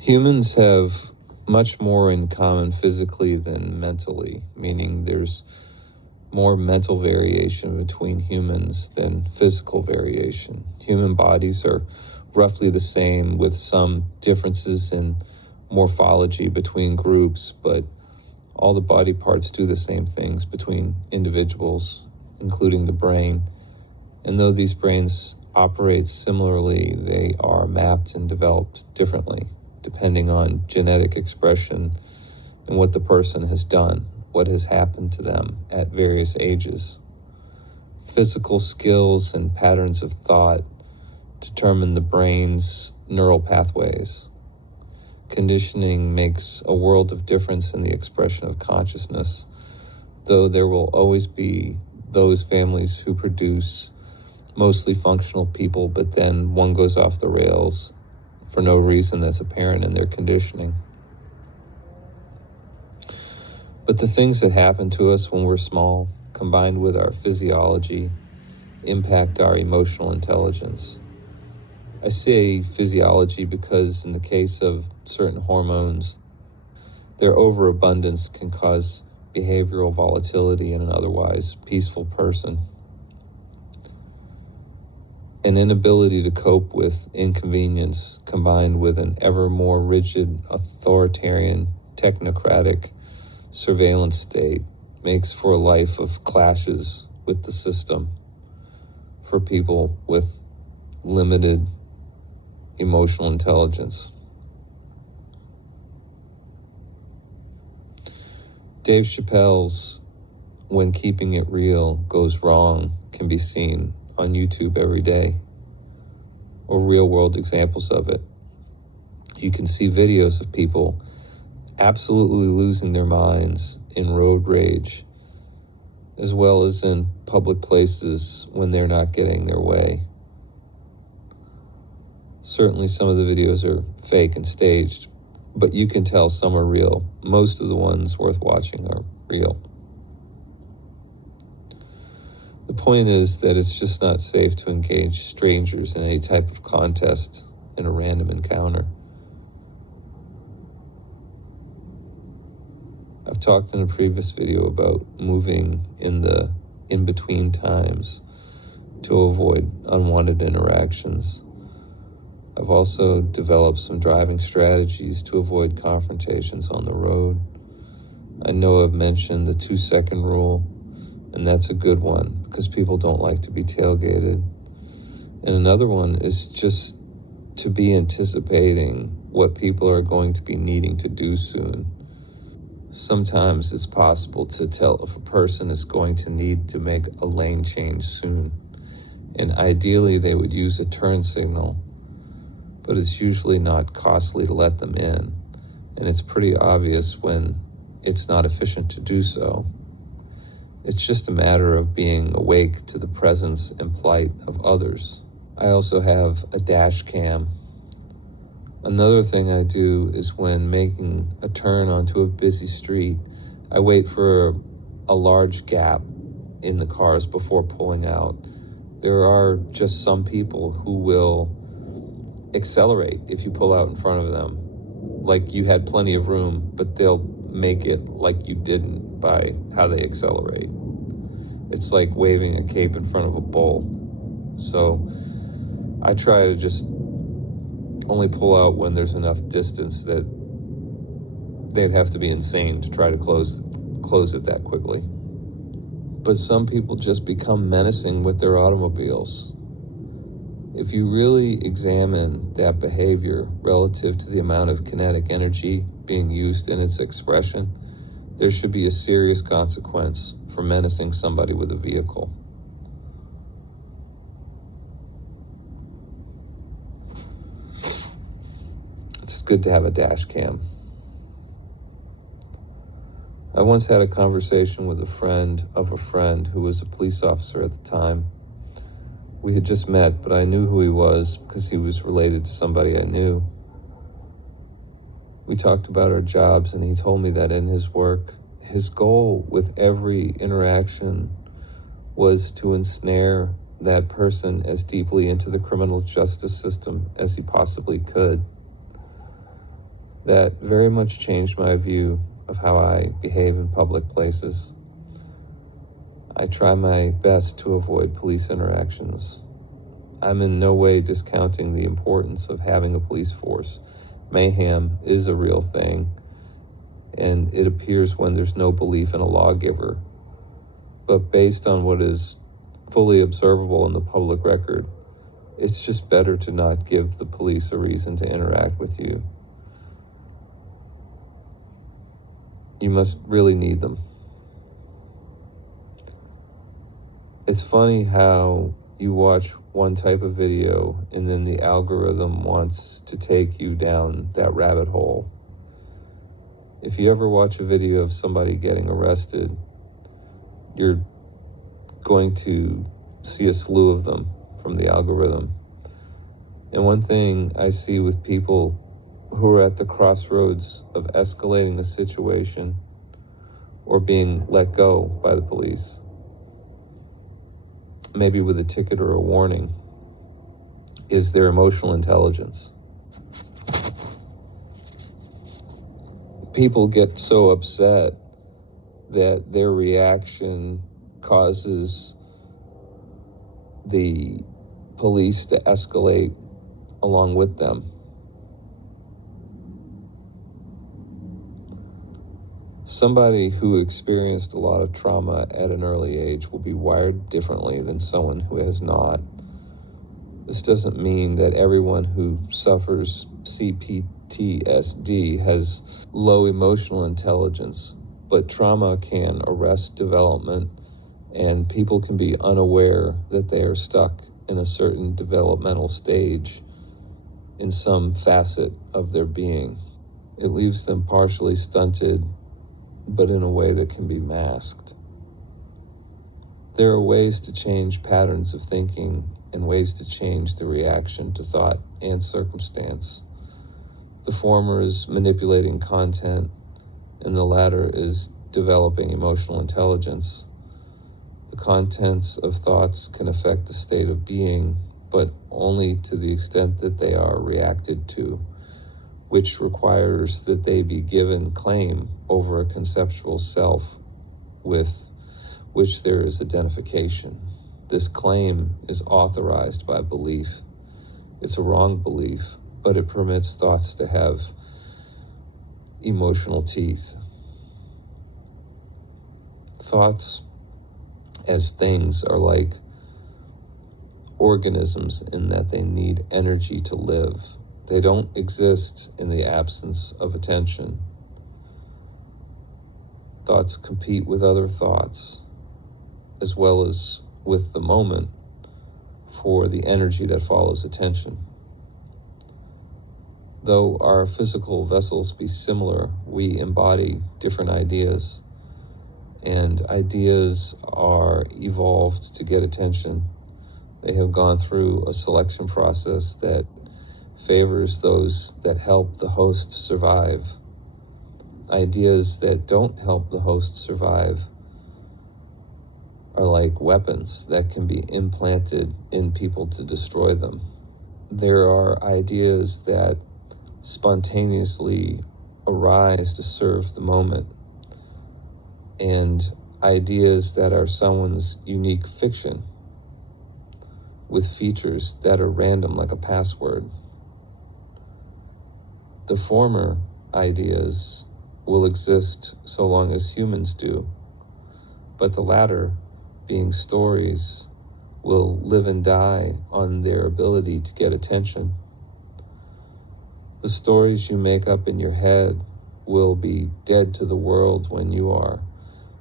Humans have much more in common physically than mentally, meaning there's more mental variation between humans than physical variation. Human bodies are roughly the same, with some differences in morphology between groups, but all the body parts do the same things between individuals, including the brain. And though these brains operate similarly, they are mapped and developed differently, depending on genetic expression and what the person has done, what has happened to them at various ages. Physical skills and patterns of thought determine the brain's neural pathways. Conditioning makes a world of difference in the expression of consciousness, though there will always be those families who produce mostly functional people, but then one goes off the rails for no reason that's apparent in their conditioning. But the things that happen to us when we're small, combined with our physiology, impact our emotional intelligence. I say physiology because in the case of certain hormones, their overabundance can cause behavioral volatility in an otherwise peaceful person. An inability to cope with inconvenience combined with an ever more rigid, authoritarian, technocratic surveillance state makes for a life of clashes with the system for people with limited emotional intelligence. Dave Chappelle's "When Keeping It Real Goes Wrong" can be seen on YouTube every day, or real-world examples of it. You can see videos of people absolutely losing their minds in road rage, as well as in public places when they're not getting their way. Certainly some of the videos are fake and staged, but you can tell some are real. Most of the ones worth watching are real. The point is that it's just not safe to engage strangers in any type of contest in a random encounter. I've talked in a previous video about moving in the in-between times to avoid unwanted interactions. I've also developed some driving strategies to avoid confrontations on the road. I know I've mentioned the 2-second rule, and that's a good one because people don't like to be tailgated. And another one is just to be anticipating what people are going to be needing to do soon. Sometimes it's possible to tell if a person is going to need to make a lane change soon. And ideally they would use a turn signal, but it's usually not costly to let them in. And it's pretty obvious when it's not efficient to do so. It's just a matter of being awake to the presence and plight of others. I also have a dash cam. Another thing I do is when making a turn onto a busy street, I wait for a large gap in the cars before pulling out. There are just some people who will accelerate if you pull out in front of them, like you had plenty of room, but they'll make it like you didn't by how they accelerate. It's like waving a cape in front of a bull. So I try to just only pull out when there's enough distance that they'd have to be insane to try to close it that quickly. But some people just become menacing with their automobiles. If you really examine that behavior relative to the amount of kinetic energy being used in its expression, there should be a serious consequence for menacing somebody with a vehicle. It's good to have a dash cam. I once had a conversation with a friend of a friend who was a police officer at the time. We had just met, but I knew who he was because he was related to somebody I knew. We talked about our jobs, and he told me that in his work, his goal with every interaction was to ensnare that person as deeply into the criminal justice system as he possibly could. that very much changed my view of how I behave in public places. I try my best to avoid police interactions. I'm in no way discounting the importance of having a police force. Mayhem is a real thing, and it appears when there's no belief in a lawgiver. But based on what is fully observable in the public record, it's just better to not give the police a reason to interact with you. You must really need them. It's funny how you watch one type of video and then the algorithm wants to take you down that rabbit hole. If you ever watch a video of somebody getting arrested, you're going to see a slew of them from the algorithm. And one thing I see with people who are at the crossroads of escalating a situation or being let go by the police, maybe with a ticket or a warning, is their emotional intelligence. People get so upset that their reaction causes the police to escalate along with them. Somebody who experienced a lot of trauma at an early age will be wired differently than someone who has not. This doesn't mean that everyone who suffers CPTSD has low emotional intelligence, but trauma can arrest development, and people can be unaware that they are stuck in a certain developmental stage in some facet of their being. It leaves them partially stunted, but in a way that can be masked. There are ways to change patterns of thinking and ways to change the reaction to thought and circumstance. The former is manipulating content, and the latter is developing emotional intelligence. The contents of thoughts can affect the state of being, but only to the extent that they are reacted to, which requires that they be given claim over a conceptual self with which there is identification. This claim is authorized by belief. It's a wrong belief, but it permits thoughts to have emotional teeth. Thoughts as things are like organisms in that they need energy to live. They don't exist in the absence of attention. Thoughts compete with other thoughts, as well as with the moment, for the energy that follows attention. Though our physical vessels be similar, we embody different ideas, and ideas are evolved to get attention. They have gone through a selection process that favors those that help the host survive. Ideas that don't help the host survive are like weapons that can be implanted in people to destroy them. There are ideas that spontaneously arise to serve the moment, and ideas that are someone's unique fiction with features that are random like a password. The former ideas will exist so long as humans do, but the latter, being stories, will live and die on their ability to get attention. The stories you make up in your head will be dead to the world when you are,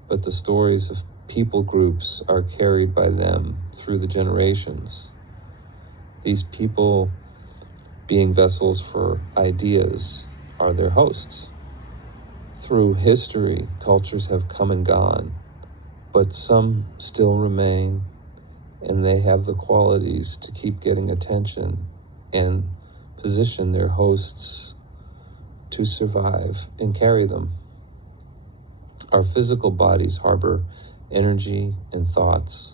but the stories of people groups are carried by them through the generations. These people, being vessels for ideas, are their hosts. Through history, cultures have come and gone, but some still remain, and they have the qualities to keep getting attention and position their hosts to survive and carry them. Our physical bodies harbor energy and thoughts.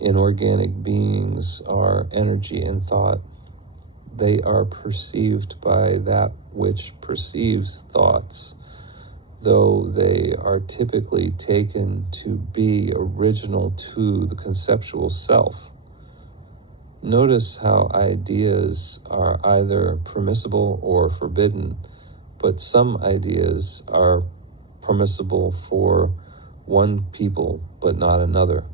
Inorganic beings are energy and thought. they are perceived by that which perceives thoughts, though they are typically taken to be original to the conceptual self. Notice how ideas are either permissible or forbidden, but some ideas are permissible for one people but not another.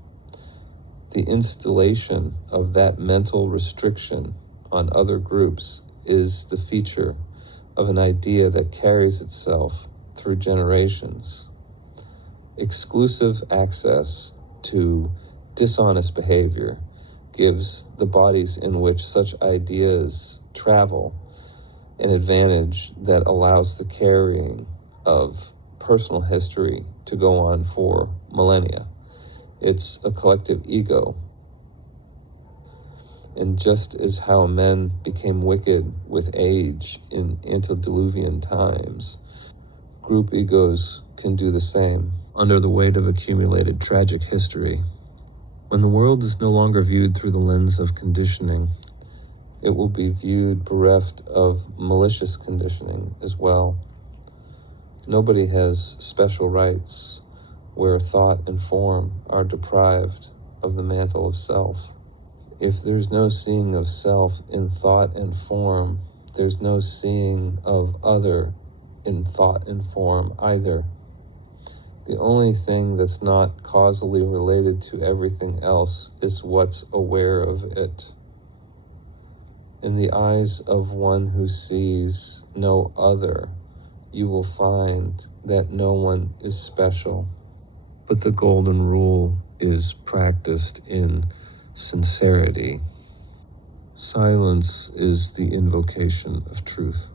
The installation of that mental restriction on other groups is the feature of an idea that carries itself through generations. Exclusive access to dishonest behavior gives the bodies in which such ideas travel an advantage that allows the carrying of personal history to go on for millennia. It's a collective ego. And just as how men became wicked with age in antediluvian times, group egos can do the same under the weight of accumulated tragic history. When the world is no longer viewed through the lens of conditioning, it will be viewed bereft of malicious conditioning as well. Nobody has special rights where thought and form are deprived of the mantle of self. If there's no seeing of self in thought and form, there's no seeing of other in thought and form either. The only thing that's not causally related to everything else is what's aware of it. In the eyes of one who sees no other, you will find that no one is special. But the golden rule is practiced in sincerity. Silence is the invocation of truth.